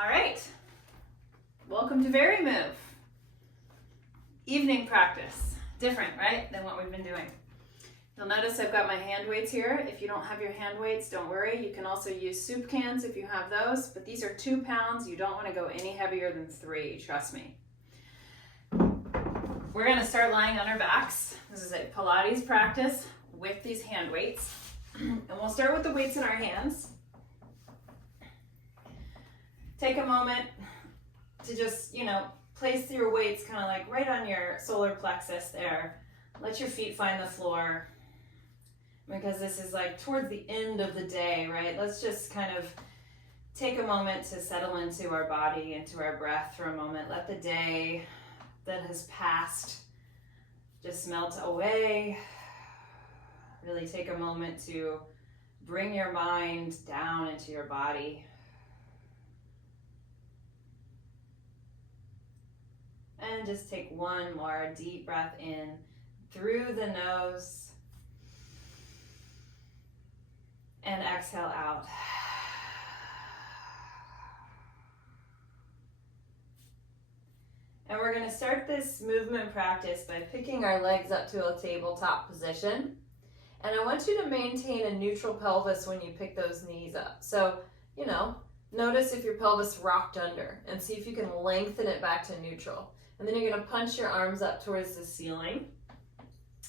All right, welcome to Very Move. Evening practice, different, right, than what we've been doing. You'll notice I've got my hand weights here. If you don't have your hand weights, don't worry. You can also use soup cans if you have those, but these are 2 pounds. You don't want to go any heavier than 3, trust me. We're gonna start lying on our backs. This is a Pilates practice with these hand weights. And we'll start with the weights in our hands. Take a moment to just, place your weights kind of like right on your solar plexus there. Let your feet find the floor, because this is like towards the end of the day, right? Let's just kind of take a moment to settle into our body, into our breath for a moment. Let the day that has passed just melt away. Really take a moment to bring your mind down into your body. And just take one more deep breath in through the nose and exhale out. And we're going to start this movement practice by picking our legs up to a tabletop position. And I want you to maintain a neutral pelvis when you pick those knees up. So, notice if your pelvis rocked under and see if you can lengthen it back to neutral. And then you're going to punch your arms up towards the ceiling.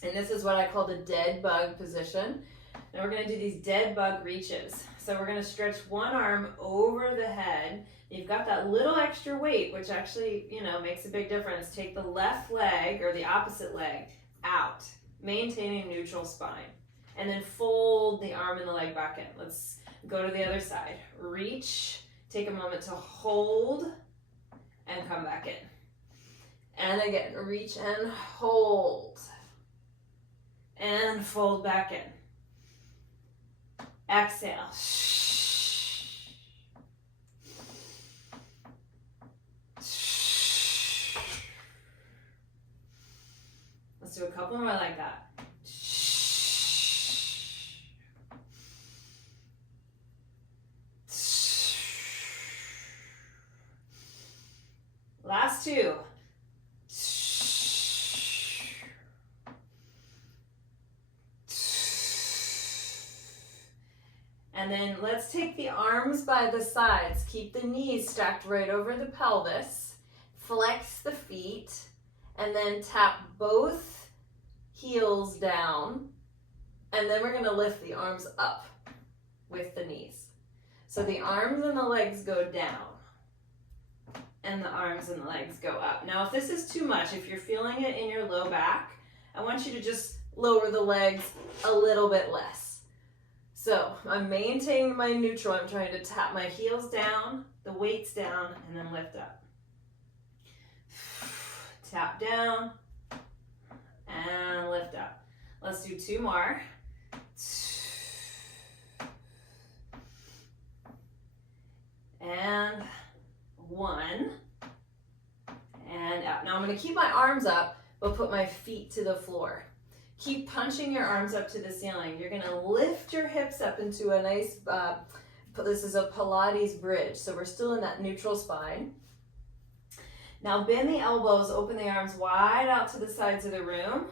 And this is what I call the dead bug position. Now we're going to do these dead bug reaches. So we're going to stretch one arm over the head. You've got that little extra weight, which actually, makes a big difference. Take the left leg or the opposite leg out, maintaining neutral spine. And then fold the arm and the leg back in. Let's go to the other side. Reach, take a moment to hold, and come back in. And again, reach and hold. And fold back in. Exhale. Let's do a couple more like that. Last 2. And then let's take the arms by the sides. Keep the knees stacked right over the pelvis. Flex the feet. And then tap both heels down. And then we're going to lift the arms up with the knees. So the arms and the legs go down. And the arms and the legs go up. Now, if this is too much, if you're feeling it in your low back, I want you to just lower the legs a little bit less. So I'm maintaining my neutral. I'm trying to tap my heels down, the weights down, and then lift up. Tap down and lift up. Let's do 2 more. And 1. And out. Now I'm going to keep my arms up, but put my feet to the floor. Keep punching your arms up to the ceiling. You're going to lift your hips up into a nice, this is a Pilates bridge. So we're still in that neutral spine. Now bend the elbows, open the arms wide out to the sides of the room.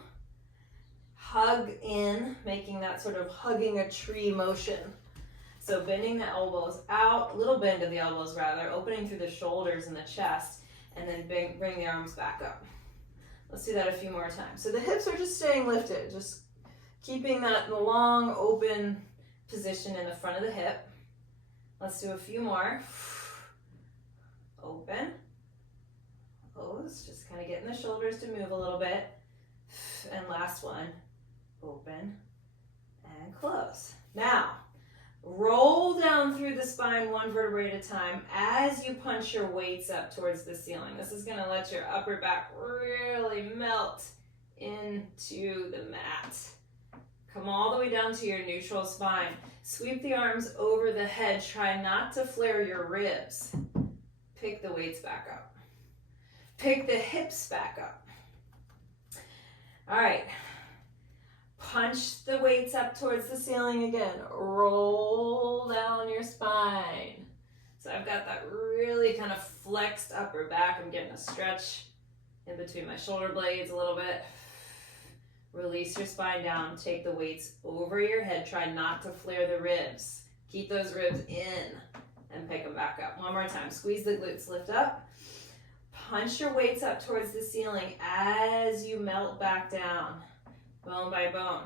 Hug in, making that sort of hugging a tree motion. So bending the elbows out, little bend of the elbows rather, opening through the shoulders and the chest, and then bring the arms back up. Let's do that a few more times. So the hips are just staying lifted, just keeping that long, open position in the front of the hip. Let's do a few more. Open. Close. Just kind of getting the shoulders to move a little bit. And last one. Open and close. Now, roll down through the spine 1 vertebrae at a time as you punch your weights up towards the ceiling. This is going to let your upper back really melt into the mat. Come all the way down to your neutral spine. Sweep the arms over the head. Try not to flare your ribs. Pick the weights back up. Pick the hips back up. All right. Punch the weights up towards the ceiling again. Roll down your spine. So I've got that really kind of flexed upper back. I'm getting a stretch in between my shoulder blades a little bit. Release your spine down. Take the weights over your head. Try not to flare the ribs. Keep those ribs in and pick them back up. One more time. Squeeze the glutes, lift up. Punch your weights up towards the ceiling as you melt back down, bone by bone.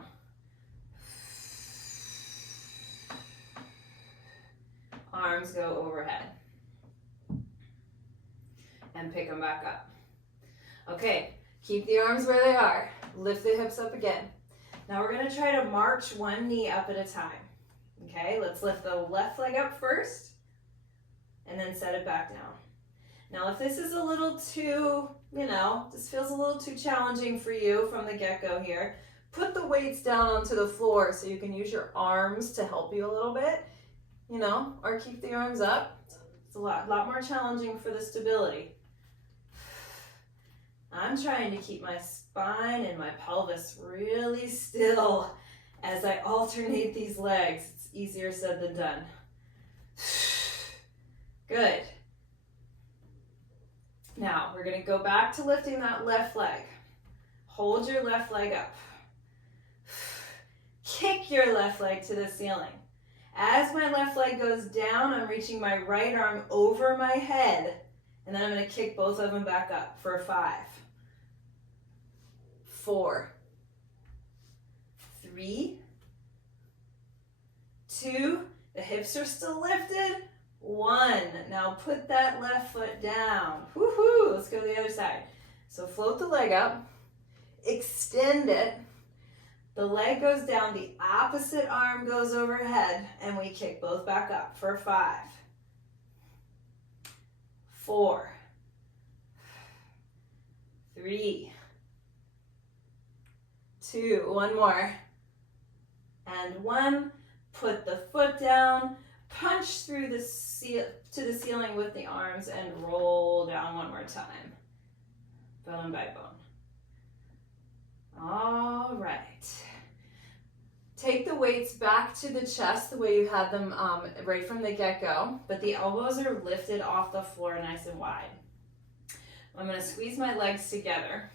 Arms go overhead. And pick them back up. Okay, keep the arms where they are. Lift the hips up again. Now we're going to try to march one knee up at a time. Okay, let's lift the left leg up first and then set it back down. Now if this is a little too, this feels a little too challenging for you from the get-go here, put the weights down onto the floor so you can use your arms to help you a little bit, or keep the arms up. It's a lot more challenging for the stability. I'm trying to keep my spine and my pelvis really still as I alternate these legs. It's easier said than done. Good. Now, we're going to go back to lifting that left leg. Hold your left leg up. Kick your left leg to the ceiling. As my left leg goes down, I'm reaching my right arm over my head, and then I'm going to kick both of them back up for 5, 4, 3, 2, the hips are still lifted, 1. Now put that left foot down. Woohoo! Let's go to the other side. So float the leg up, extend it, the leg goes down, the opposite arm goes overhead, and we kick both back up for 5, 4, 3, 2, one more, and 1. Put the foot down, punch through to the ceiling with the arms, and roll down one more time, bone by bone. All right. Take the weights back to the chest the way you had them right from the get-go, but the elbows are lifted off the floor nice and wide. I'm going to squeeze my legs together,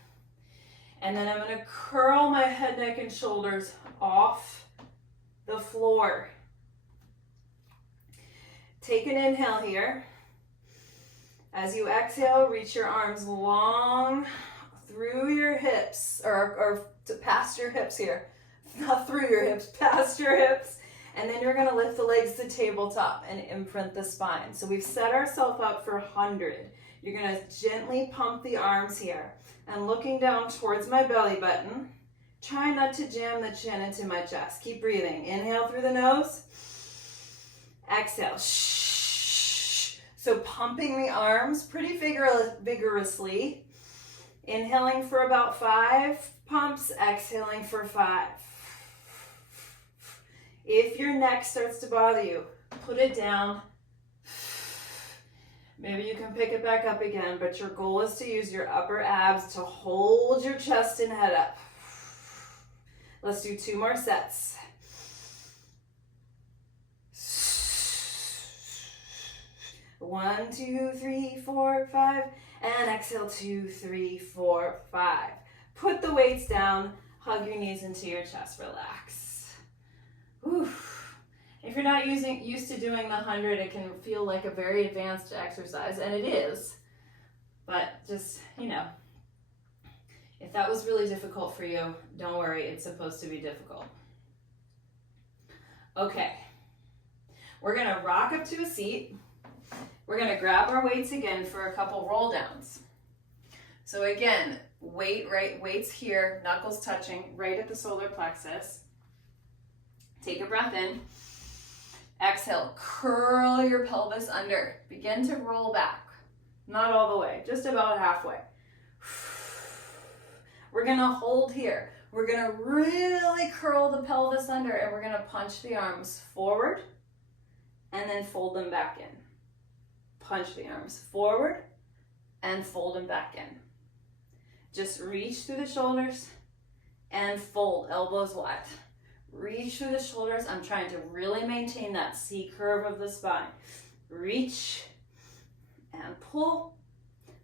and then I'm going to curl my head, neck, and shoulders off the floor. Take an inhale here. As you exhale, reach your arms long through your hips, or past your hips here. Not through your hips, past your hips. And then you're going to lift the legs to tabletop and imprint the spine. So we've set ourselves up for 100. You're going to gently pump the arms here. And looking down towards my belly button, try not to jam the chin into my chest. Keep breathing. Inhale through the nose. Exhale. Shh. So pumping the arms pretty vigorously. Inhaling for about 5 pumps. Exhaling for 5. If your neck starts to bother you, put it down. Maybe you can pick it back up again, but your goal is to use your upper abs to hold your chest and head up. Let's do 2 more sets. One, 2, 3, 4, 5, and exhale, 2, 3, 4, 5. Put the weights down, hug your knees into your chest, relax. Whew. If you're not used to doing the 100, it can feel like a very advanced exercise, and it is. But just, if that was really difficult for you, don't worry, it's supposed to be difficult. Okay, we're gonna rock up to a seat. We're gonna grab our weights again for a couple roll downs. So again, weights here, knuckles touching, right at the solar plexus. Take a breath in. Exhale, curl your pelvis under. Begin to roll back. Not all the way, just about halfway. We're gonna hold here. We're gonna really curl the pelvis under, and we're gonna punch the arms forward and then fold them back in. Punch the arms forward and fold them back in. Just reach through the shoulders and fold, elbows wide. Reach through the shoulders. I'm trying to really maintain that C curve of the spine. reach, and pull.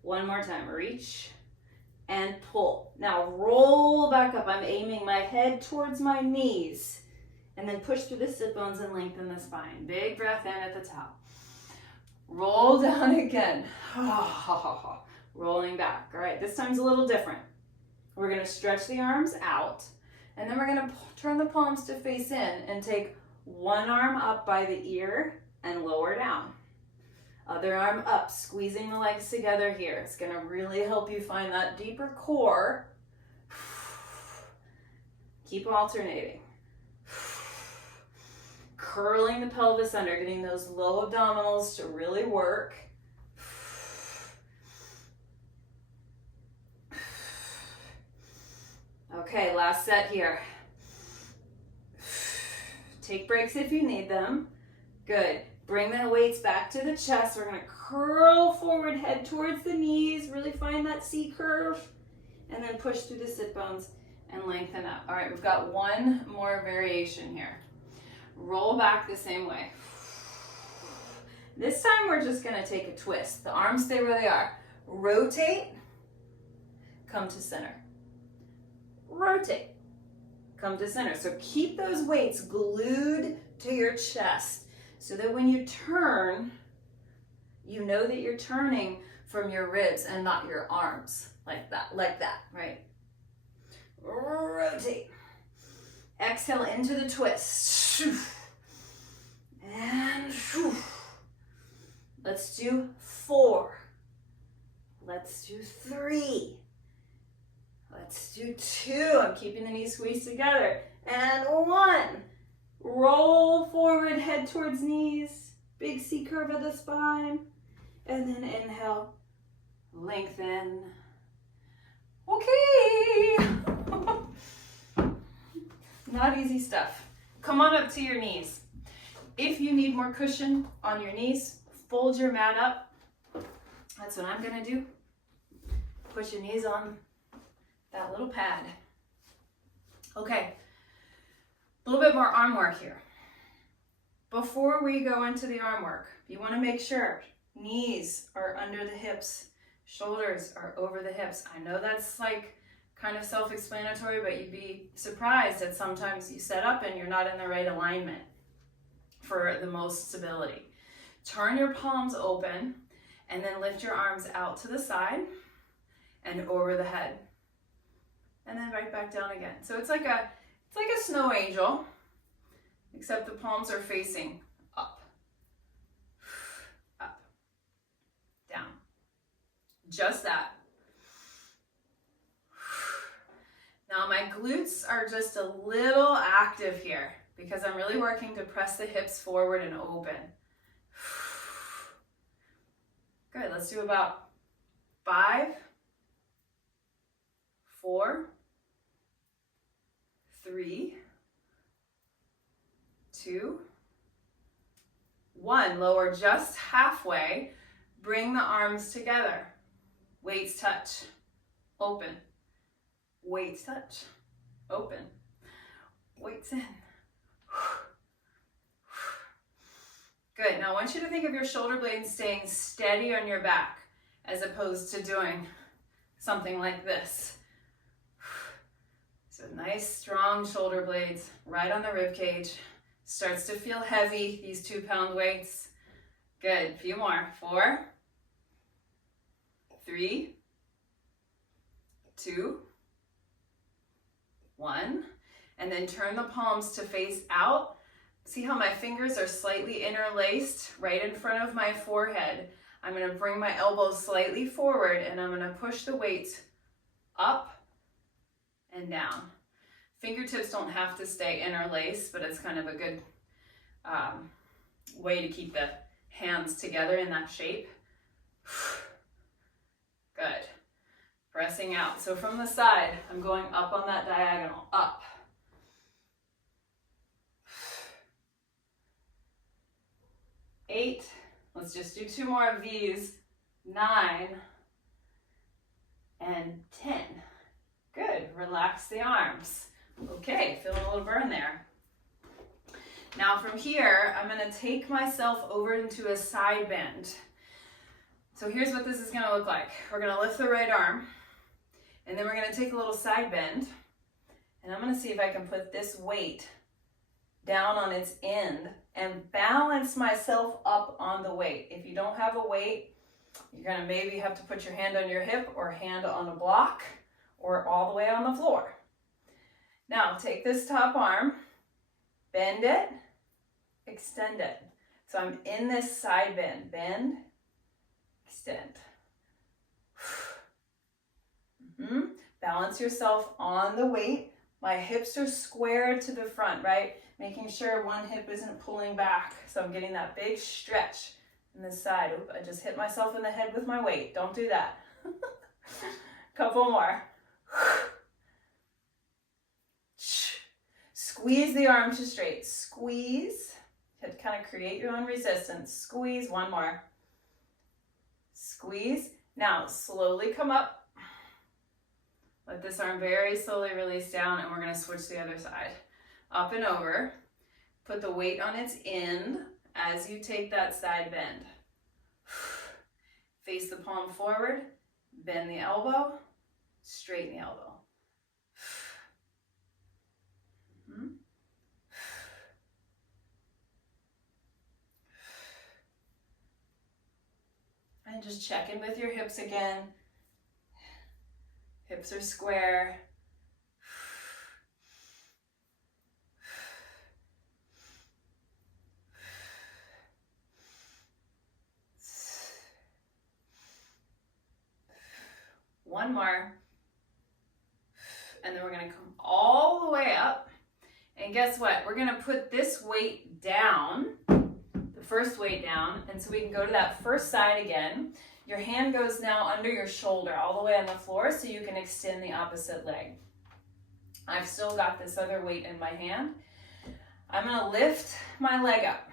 One more time, reach, and pull. Now roll back up. I'm aiming my head towards my knees. And then push through the sit bones and lengthen the spine. Big breath in at the top. Roll down again. Rolling back. All right, this time's a little different. We're gonna stretch the arms out, and then we're gonna turn the palms to face in and take one arm up by the ear and lower down. Other arm up, squeezing the legs together here. It's gonna really help you find that deeper core. Keep alternating. Curling the pelvis under, getting those low abdominals to really work. Okay, last set here. Take breaks if you need them. Good. Bring the weights back to the chest. We're going to curl forward, head towards the knees. Really find that C curve. And then push through the sit bones and lengthen up. All right, we've got one more variation here. Roll back the same way. This time we're just going to take a twist. The arms stay where they are. Rotate. Come to center. Rotate. Come to center. So keep those weights glued to your chest so that when you turn, you know that you're turning from your ribs and not your arms. Like that, right? Rotate. Exhale into the twist. And let's do 4. Let's do 3. Let's do 2. I'm keeping the knees squeezed together. And 1. Roll forward, head towards knees. Big C curve of the spine. And then inhale, lengthen. Okay. Not easy stuff. Come on up to your knees. If you need more cushion on your knees, fold your mat up. That's what I'm gonna do. Push your knees on that little pad. Okay, a little bit more arm work here. Before we go into the arm work, you wanna make sure knees are under the hips, shoulders are over the hips. I know that's like kind of self-explanatory, but you'd be surprised that sometimes you set up and you're not in the right alignment for the most stability. Turn your palms open and then lift your arms out to the side and over the head. And then right back down again. So it's like a snow angel, except the palms are facing up, up, down. Just that. Now my glutes are just a little active here because I'm really working to press the hips forward and open. Good, let's do about 5, 4, 3, 2, 1. Lower just halfway. Bring the arms together. Weights touch. Open. Weights touch. Open. Weights in. Good. Now I want you to think of your shoulder blades staying steady on your back as opposed to doing something like this. So nice strong shoulder blades right on the rib cage. Starts to feel heavy, these 2-pound weights. Good. A few more. 4, 3, 2, 1. And then turn the palms to face out. See how my fingers are slightly interlaced right in front of my forehead. I'm going to bring my elbows slightly forward and I'm going to push the weight up and down. Fingertips don't have to stay interlaced, but it's kind of a good way to keep the hands together in that shape. Good. Pressing out. So from the side, I'm going up on that diagonal, up. 8, let's just do 2 more of these, 9, and 10. Good, relax the arms. Okay, feel a little burn there. Now from here, I'm gonna take myself over into a side bend. So here's what this is gonna look like. We're gonna lift the right arm, and then we're gonna take a little side bend, and I'm gonna see if I can put this weight down on its end and balance myself up on the weight. If you don't have a weight, you're gonna maybe have to put your hand on your hip or hand on a block or all the way on the floor. Now take this top arm, bend it, extend it. So I'm in this side bend. Bend, extend. Balance yourself on the weight. My hips are squared to the front, right? Making sure one hip isn't pulling back. So I'm getting that big stretch in this side. Oop, I just hit myself in the head with my weight. Don't do that. Couple more. Squeeze the arm to straight. Squeeze. You have to kind of create your own resistance. Squeeze. One more. Squeeze. Now slowly come up. Let this arm very slowly release down, and we're going to switch the other side. Up and over. Put the weight on its end as you take that side bend. Face the palm forward. Bend the elbow. Straighten the elbow. And just check in with your hips again. Hips are square. One more. And then we're going to come all the way up. And guess what? We're going to put this weight down, the first weight down, and so we can go to that first side again. Your hand goes now under your shoulder all the way on the floor so you can extend the opposite leg. I've still got this other weight in my hand. I'm going to lift my leg up.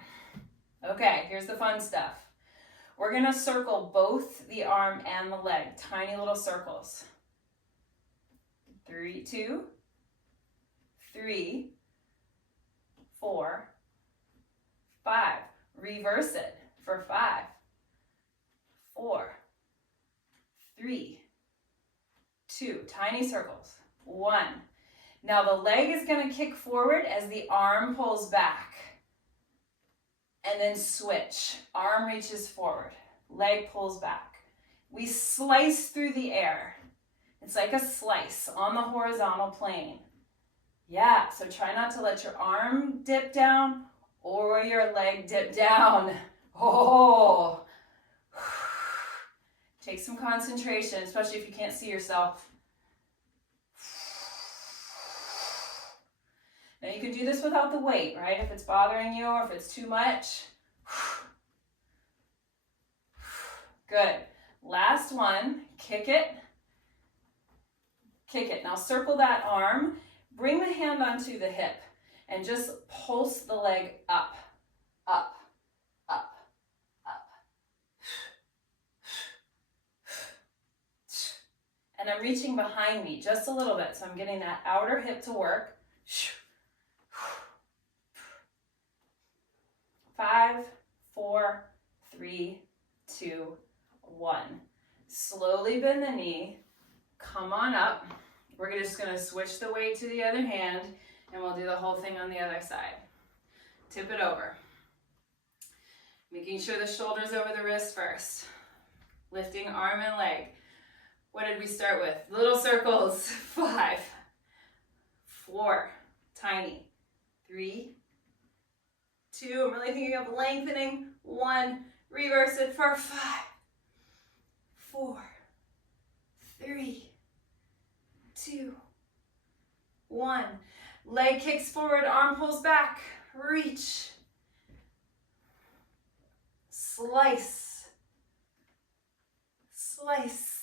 Okay, here's the fun stuff. We're going to circle both the arm and the leg, tiny little circles. 3, 2, 3, 4, 5. Reverse it for 5, 4, 3, 2. Tiny circles. 1. Now the leg is going to kick forward as the arm pulls back. And then switch. Arm reaches forward. Leg pulls back. We slice through the air. It's like a slice on the horizontal plane. Yeah, so try not to let your arm dip down or your leg dip down. Oh. Take some concentration, especially if you can't see yourself. Now you can do this without the weight, right? If it's bothering you or if it's too much. Good. Last one. Kick it. Kick it. Now circle that arm. Bring the hand onto the hip and just pulse the leg up, up, up, up. And I'm reaching behind me just a little bit, so I'm getting that outer hip to work. 5, 4, 3, 2, 1. Slowly bend the knee. Come on up. We're just going to switch the weight to the other hand, and we'll do the whole thing on the other side. Tip it over. Making sure the shoulder's over the wrist first. Lifting arm and leg. What did we start with? Little circles. 5, 4, tiny. 3, 2, I'm really thinking of lengthening. 1, reverse it for 5, 4, 3, 2, 1. Leg kicks forward, arm pulls back. Reach. Slice. Slice.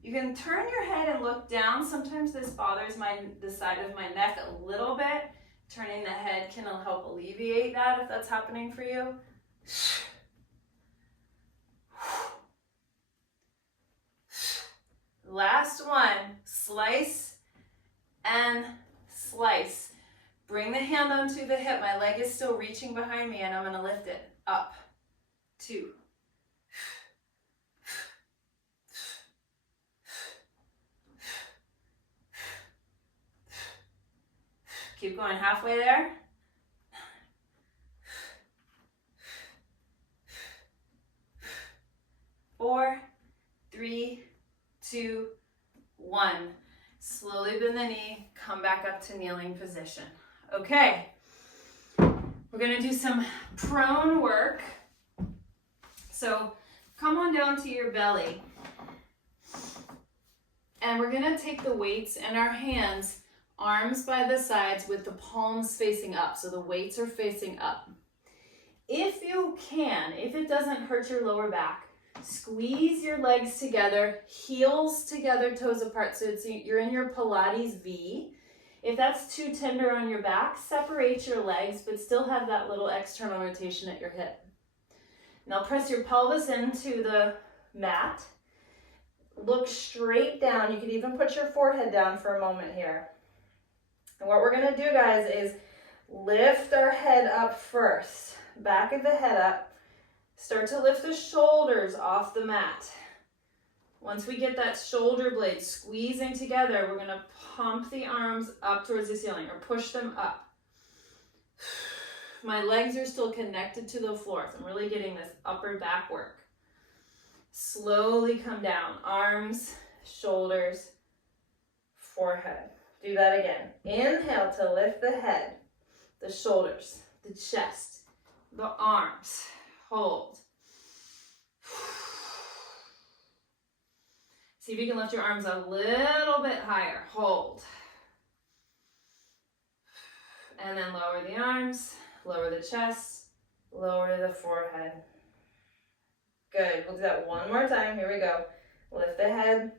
You can turn your head and look down. Sometimes this bothers the side of my neck a little bit. Turning the head can help alleviate that if that's happening for you. Last one, slice and slice. Bring the hand onto the hip. My leg is still reaching behind me and I'm gonna lift it up, 2. Keep going halfway there. 4, 3, 2, 1. Slowly bend the knee, come back up to kneeling position. Okay, we're gonna do some prone work. So come on down to your belly. And we're gonna take the weights in our hands, arms by the sides with the palms facing up. So the weights are facing up. If you can, if it doesn't hurt your lower back, squeeze your legs together, heels together, toes apart. So you're in your Pilates V. If that's too tender on your back, separate your legs, but still have that little external rotation at your hip. Now press your pelvis into the mat. Look straight down. You could even put your forehead down for a moment here. And what we're gonna do, guys, is lift our head up first. Back of the head up. Start to lift the shoulders off the mat. Once we get that shoulder blade squeezing together, we're gonna pump the arms up towards the ceiling or push them up. My legs are still connected to the floor, so I'm really getting this upper back work. Slowly come down, arms, shoulders, forehead. Do that again. Inhale to lift the head, the shoulders, the chest, the arms. Hold. See if you can lift your arms a little bit higher. Hold. And then lower the arms, lower the chest, lower the forehead. Good. We'll do that one more time. Here we go. Lift the head,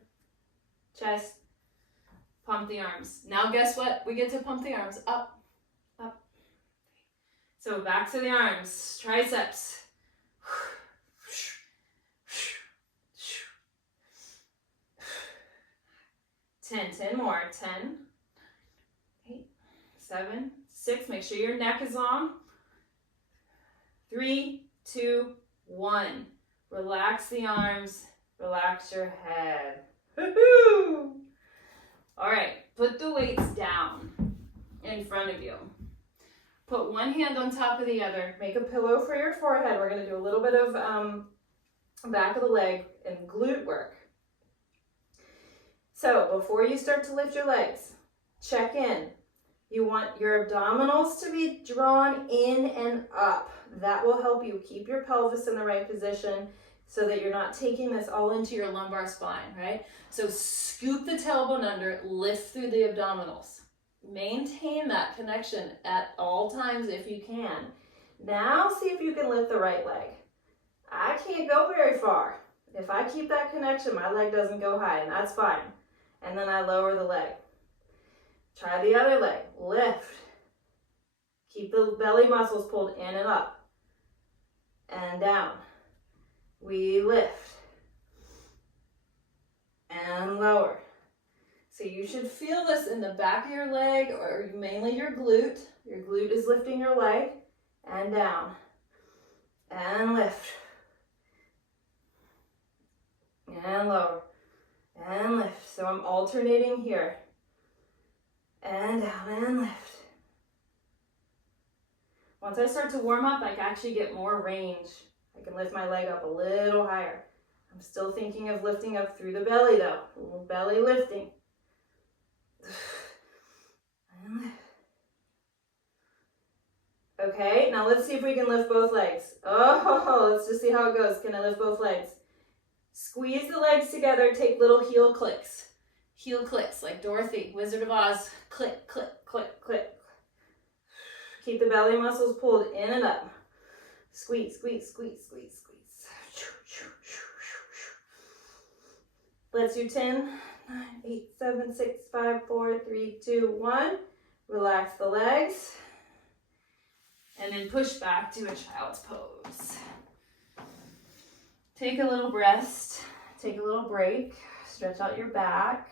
chest, pump the arms. Now guess what? We get to pump the arms up, up. So back to the arms, triceps. 10 more. 10, 8, 7, 6. Make sure your neck is long. 3, 2, 1. Relax the arms. Relax your head. Woo-hoo! All right, put the weights down in front of you. Put one hand on top of the other. Make a pillow for your forehead. We're going to do a little bit of back of the leg and glute work. So before you start to lift your legs, check in. You want your abdominals to be drawn in and up. That will help you keep your pelvis in the right position so that you're not taking this all into your lumbar spine, right? So scoop the tailbone under, lift through the abdominals. Maintain that connection at all times if you can. Now see if you can lift the right leg. I can't go very far. If I keep that connection, my leg doesn't go high, and that's fine. And then I lower the leg. Try the other leg. Lift. Keep the belly muscles pulled in and up. And down. We lift. And lower. So you should feel this in the back of your leg, or mainly your glute. Your glute is lifting your leg. And down. And lift. And lower. And lift. So I'm alternating here. And down and lift. Once I start to warm up, I can actually get more range. I can lift my leg up a little higher. I'm still thinking of lifting up through the belly though. A little belly lifting. And lift. Okay, now let's see if we can lift both legs. Oh, let's just see how it goes. Can I lift both legs? Squeeze the legs together, take little heel clicks. Heel clicks like Dorothy, Wizard of Oz. Click, click, click, click. Keep the belly muscles pulled in and up. Squeeze, squeeze, squeeze, squeeze, squeeze. Let's do 10, 9, 8, 7, 6, 5, 4, 3, 2, 1. Relax the legs. And then push back to a child's pose. Take a little rest. Take a little break. Stretch out your back.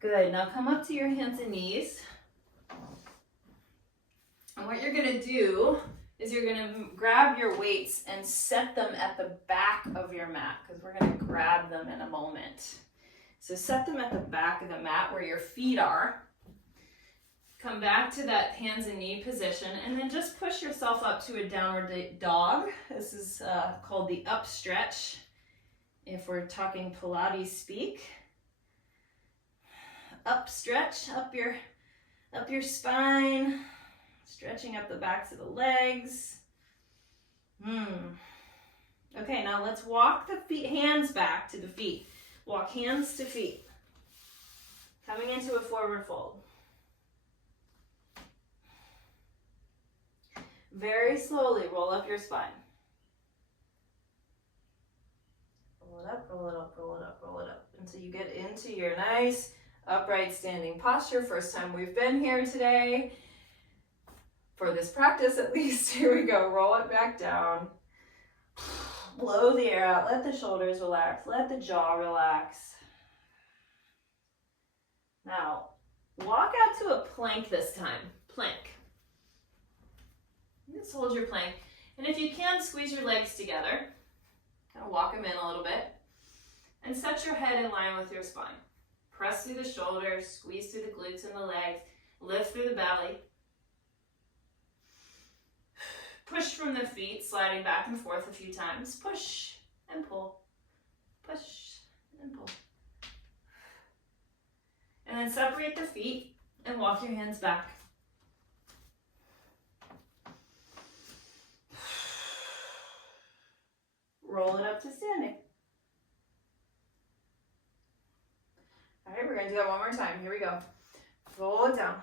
Good, now come up to your hands and knees. And what you're gonna do is you're gonna grab your weights and set them at the back of your mat, because we're gonna grab them in a moment. So set them at the back of the mat where your feet are. Come back to that hands and knee position, and then just push yourself up to a downward dog. This is called the up stretch, if we're talking Pilates speak. Up stretch, up your spine, stretching up the backs of the legs. Okay, now let's walk the feet, hands back to the feet. Walk hands to feet. Coming into a forward fold. Very slowly roll up your spine. Roll it up, roll it up, roll it up, roll it up until you get into your nice upright standing posture. First time we've been here today. For this practice at least, here we go. Roll it back down. Blow the air out. Let the shoulders relax. Let the jaw relax. Now, walk out to a plank this time. Plank. Just hold your plank. And if you can, squeeze your legs together. Kind of walk them in a little bit. And set your head in line with your spine. Press through the shoulders, squeeze through the glutes and the legs, lift through the belly. Push from the feet, sliding back and forth a few times. Push and pull. Push and pull. And then separate the feet and walk your hands back. Roll it up to standing. All right, we're going to do that one more time. Here we go. Roll it down.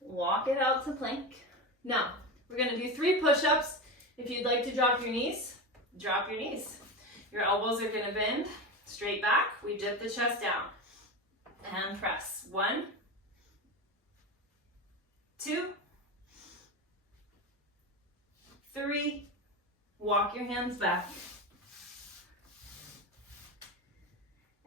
Walk it out to plank. Now, we're going to do 3 push-ups. If you'd like to drop your knees, drop your knees. Your elbows are going to bend straight back. We dip the chest down and press. 1, 2, 3. Walk your hands back.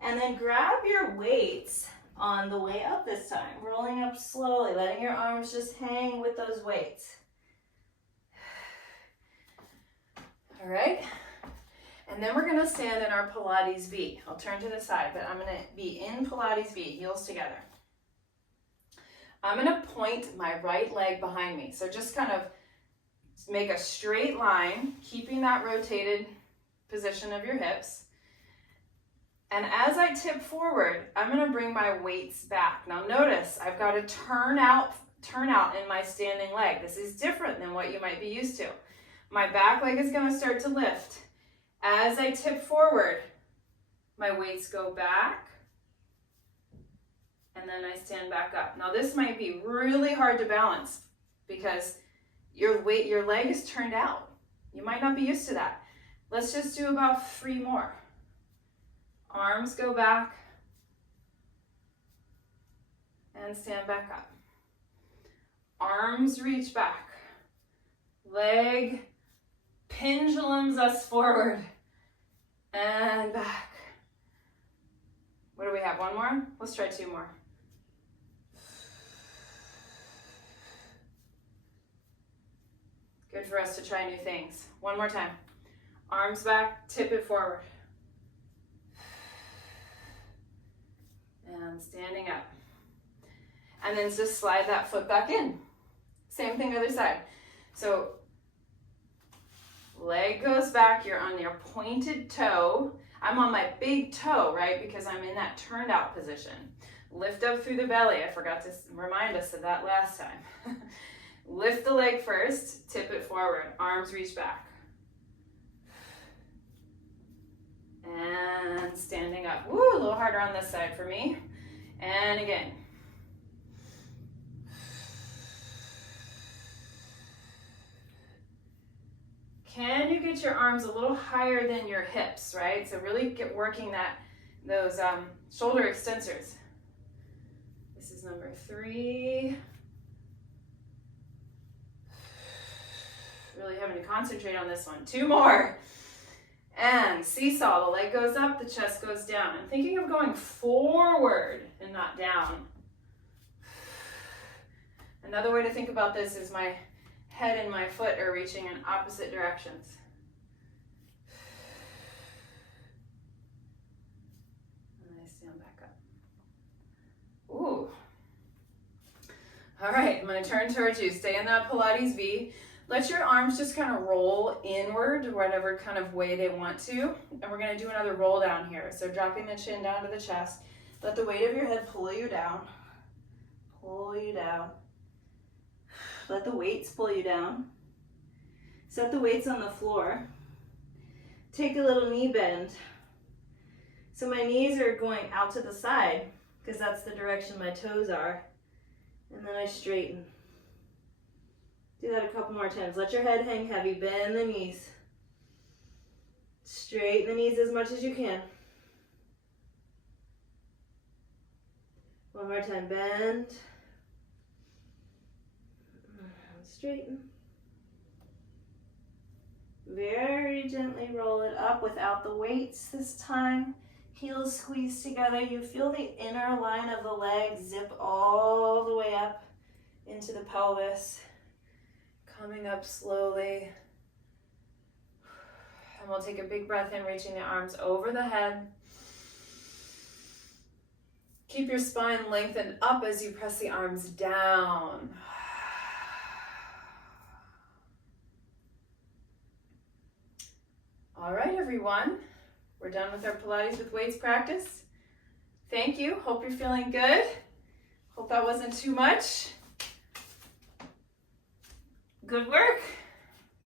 And then grab your weights on the way up this time. Rolling up slowly, letting your arms just hang with those weights. All right. And then we're going to stand in our Pilates V. I'll turn to the side, but I'm going to be in Pilates V, heels together. I'm going to point my right leg behind me. So just kind of make a straight line, keeping that rotated position of your hips. And as I tip forward, I'm going to bring my weights back. Now notice, I've got to turn out in my standing leg. This is different than what you might be used to. My back leg is going to start to lift. As I tip forward, my weights go back, and then I stand back up. Now this might be really hard to balance because your leg is turned out. You might not be used to that. Let's just do about 3 more. Arms go back and stand back up. Arms reach back. Leg pendulums us forward and back. What do we have? 1 more? Let's try 2 more. Good for us to try new things. 1 more time. Arms back, tip it forward. And standing up. And then just slide that foot back in. Same thing other side. So leg goes back, you're on your pointed toe. I'm on my big toe, right? Because I'm in that turned out position. Lift up through the belly. I forgot to remind us of that last time. Lift the leg first, tip it forward. Arms reach back. And standing up. Woo, a little harder on this side for me. And again. can you get your arms a little higher than your hips, right? So really get working those shoulder extensors. This is number 3. Really having to concentrate on this one. 2 more. And seesaw, the leg goes up, the chest goes down. I'm thinking of going forward and not down. Another way to think about this is my head and my foot are reaching in opposite directions. And I stand back up. Ooh. All right, I'm going to turn towards you. Stay in that Pilates V. Let your arms just kind of roll inward, whatever kind of way they want to. And we're going to do another roll down here. So dropping the chin down to the chest. Let the weight of your head pull you down. Pull you down. Let the weights pull you down. Set the weights on the floor. Take a little knee bend. So my knees are going out to the side because that's the direction my toes are. And then I straighten. Do that a couple more times. Let your head hang heavy. Bend the knees. Straighten the knees as much as you can. One more time. Bend. Straighten. Very gently roll it up without the weights this time. Heels squeeze together. You feel the inner line of the leg zip all the way up into the pelvis. Coming up slowly. And we'll take a big breath in, reaching the arms over the head. Keep your spine lengthened up as you press the arms down. All right, everyone. We're done with our Pilates with weights practice. Thank you. Hope you're feeling good. Hope that wasn't too much. Good work.